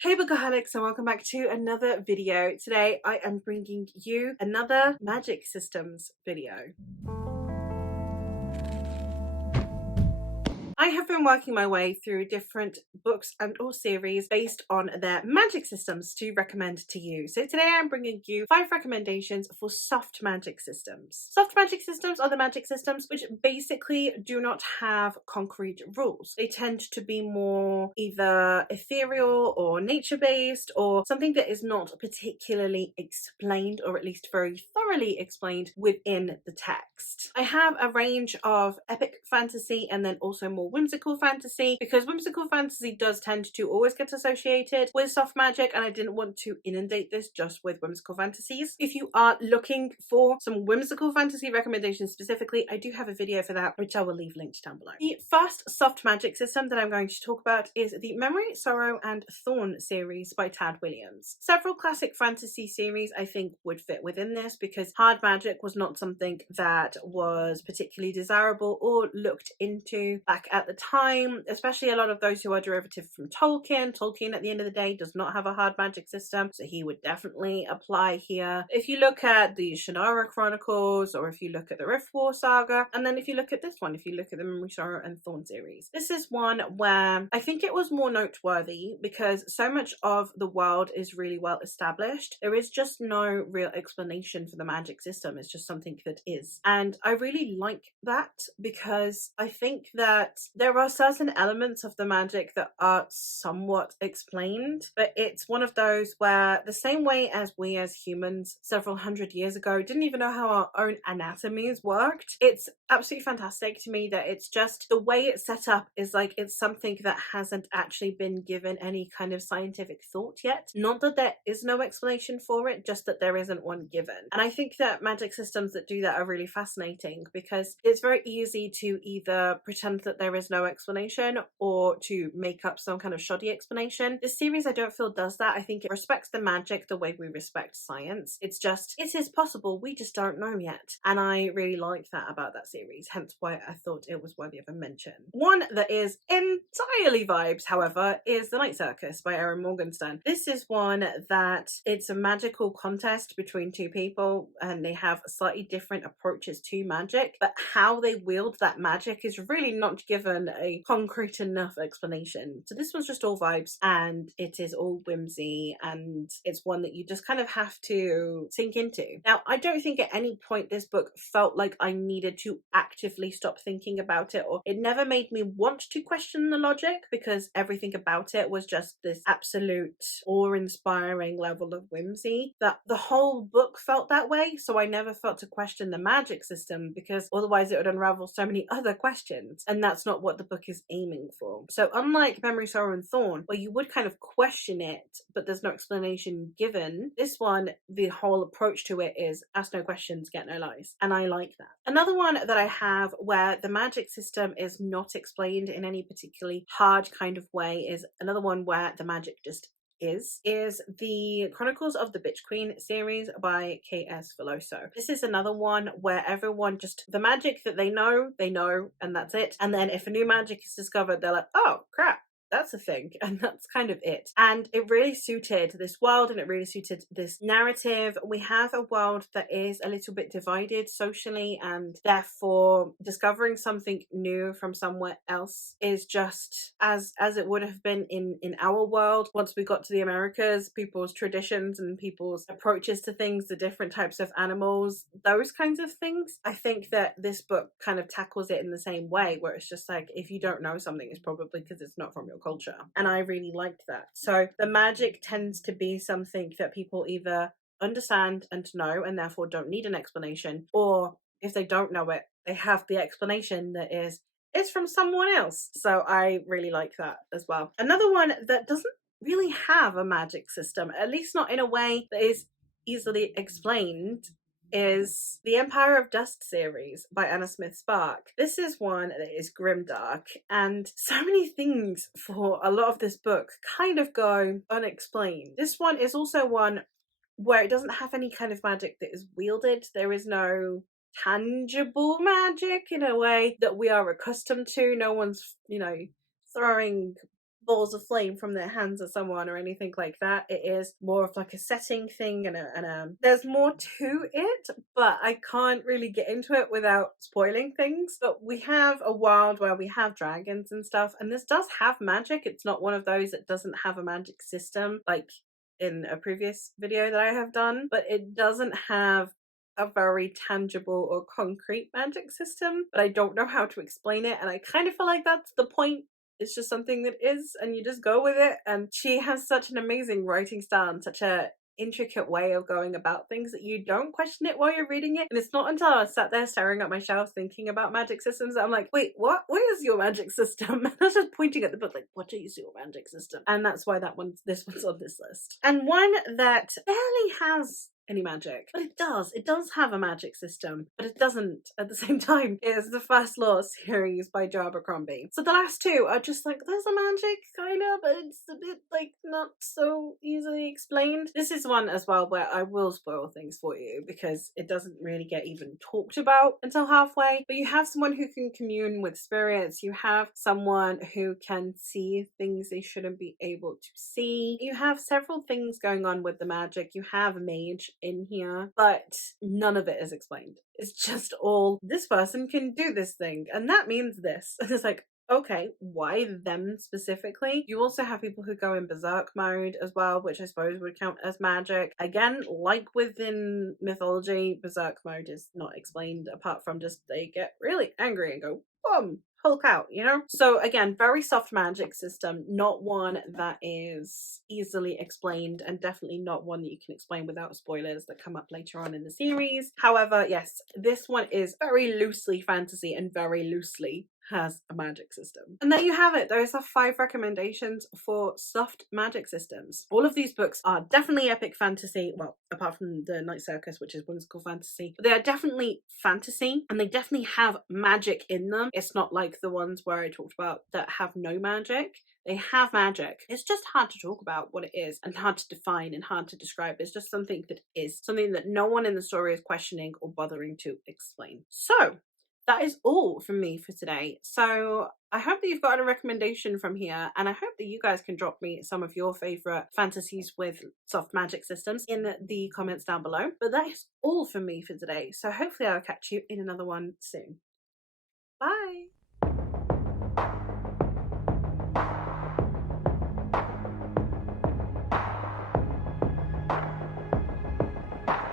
Hey Bookaholics, and welcome back to another video. Today I am bringing you another magic systems video. I have been working my way through different books and or series based on their magic systems to recommend to you. So today I'm bringing you 5 recommendations for soft magic systems. Soft magic systems are the magic systems which basically do not have concrete rules. They tend to be more either ethereal or nature-based, or something that is not particularly explained, or at least very thoroughly explained within the text. I have a range of epic fantasy and then also more whimsical fantasy, because whimsical fantasy does tend to always get associated with soft magic, and I didn't want to inundate this just with whimsical fantasies. If you are looking for some whimsical fantasy recommendations specifically, I do have a video for that, which I will leave linked down below. The first soft magic system that I'm going to talk about is the Memory, Sorrow and Thorn series by Tad Williams. Several classic fantasy series I think would fit within this, because hard magic was not something that was particularly desirable or looked into back at the time, especially a lot of those who are derivative from Tolkien. Tolkien at the end of the day does not have a hard magic system, so he would definitely apply here. If you look at the Shannara Chronicles, or if you look at the Riftwar saga, and then if you look at this one, if you look at the Memory, Sorrow and Thorn series, this is one where I think it was more noteworthy because so much of the world is really well established. There is just no real explanation for the magic system. It's just something that is, and I really like that, because I think that there are certain elements of the magic that are somewhat explained, but it's one of those where, the same way as we as humans several hundred years ago didn't even know how our own anatomies worked, it's absolutely fantastic to me that it's just the way it's set up is like it's something that hasn't actually been given any kind of scientific thought yet. Not that there is no explanation for it, just that there isn't one given. And I think that magic systems that do that are really fascinating, because it's very easy to either pretend that there is no explanation or to make up some kind of shoddy explanation. This series I don't feel does that. I think it respects the magic the way we respect science. It's just, it is possible, we just don't know yet. And I really like that about that series, hence why I thought it was worthy of a mention. One that is entirely vibes, however, is The Night Circus by Erin Morgenstern. This is one that it's a magical contest between two people, and they have slightly different approaches to magic, but how they wield that magic is really not given a concrete enough explanation. So this one's just all vibes, and it is all whimsy, and it's one that you just kind of have to sink into. Now, I don't think at any point this book felt like I needed to actively stop thinking about it, or it never made me want to question the logic, because everything about it was just this absolute awe-inspiring level of whimsy that the whole book felt that way. So I never felt to question the magic system, because otherwise it would unravel so many other questions, and that's not what the book is aiming for. So unlike Memory, Sorrow and Thorn, where you would kind of question it but there's no explanation given, this one, the whole approach to it is ask no questions, get no lies, and I like that. Another one that I have where the magic system is not explained in any particularly hard kind of way is another one where the magic just is the Chronicles of the Bitch Queen series by K.S. Veloso. This is another one where everyone just, the magic that they know, and that's it. And then if a new magic is discovered, they're like, oh crap, that's a thing, and that's kind of it. And it really suited this world, and it really suited this narrative. We have a world that is a little bit divided socially, and therefore discovering something new from somewhere else is just as it would have been in our world. Once we got to the Americas, people's traditions and people's approaches to things, the different types of animals, those kinds of things, I think that this book kind of tackles it in the same way, where it's just like, if you don't know something, it's probably because it's not from your culture. And I really liked that. So the magic tends to be something that people either understand and know and therefore don't need an explanation, or if they don't know it, they have the explanation that is, it's from someone else. So I really like that as well. Another one that doesn't really have a magic system, at least not in a way that is easily explained, is the Empire of Dust series by Anna Smith Spark. This is one that is grimdark, and so many things for a lot of this book kind of go unexplained. This one is also one where it doesn't have any kind of magic that is wielded. There is no tangible magic in a way that we are accustomed to. No one's, throwing balls of flame from their hands at someone or anything like that. It is more of like a setting thing, and there's more to it, but I can't really get into it without spoiling things. But we have a world where we have dragons and stuff, and this does have magic. It's not one of those that doesn't have a magic system like in a previous video that I have done, but it doesn't have a very tangible or concrete magic system, but I don't know how to explain it, and I kind of feel like that's the point. It's just something that is, and you just go with it. And she has such an amazing writing style and such a intricate way of going about things that you don't question it while you're reading it. And it's not until I was sat there staring at my shelf thinking about magic systems that I'm like, wait, what? Where is your magic system? And I was just pointing at the book like, what is your magic system? And that's why this one's on this list. And one that barely has any magic, but it does have a magic system, but it doesn't at the same time, is the First Law series by Joe Abercrombie. So the last two are just like, there's a magic kind of, but it's a bit like not so easily explained. This is one as well where I will spoil things for you because it doesn't really get even talked about until halfway. But you have someone who can commune with spirits, you have someone who can see things they shouldn't be able to see, you have several things going on with the magic, you have a mage in here, but none of it is explained. It's just all, this person can do this thing and that means this. And it's like, okay, why them specifically? You also have people who go in berserk mode as well, which I suppose would count as magic. Again, like within mythology, berserk mode is not explained apart from just they get really angry and go boom, Hulk out, you know? So again, very soft magic system, not one that is easily explained, and definitely not one that you can explain without spoilers that come up later on in the series. However, yes, this one is very loosely fantasy and very loosely has a magic system. And there you have it. Those are 5 recommendations for soft magic systems. All of these books are definitely epic fantasy, well, apart from the Night Circus, which is whimsical fantasy, but they are definitely fantasy and they definitely have magic in them. It's not like the ones where I talked about that have no magic. They have magic. It's just hard to talk about what it is and hard to define and hard to describe. It's just something that is, something that no one in the story is questioning or bothering to explain. So that is all from me for today. So I hope that you've got a recommendation from here, and I hope that you guys can drop me some of your favorite fantasies with soft magic systems in the comments down below. But that is all from me for today. So hopefully I'll catch you in another one soon. Bye.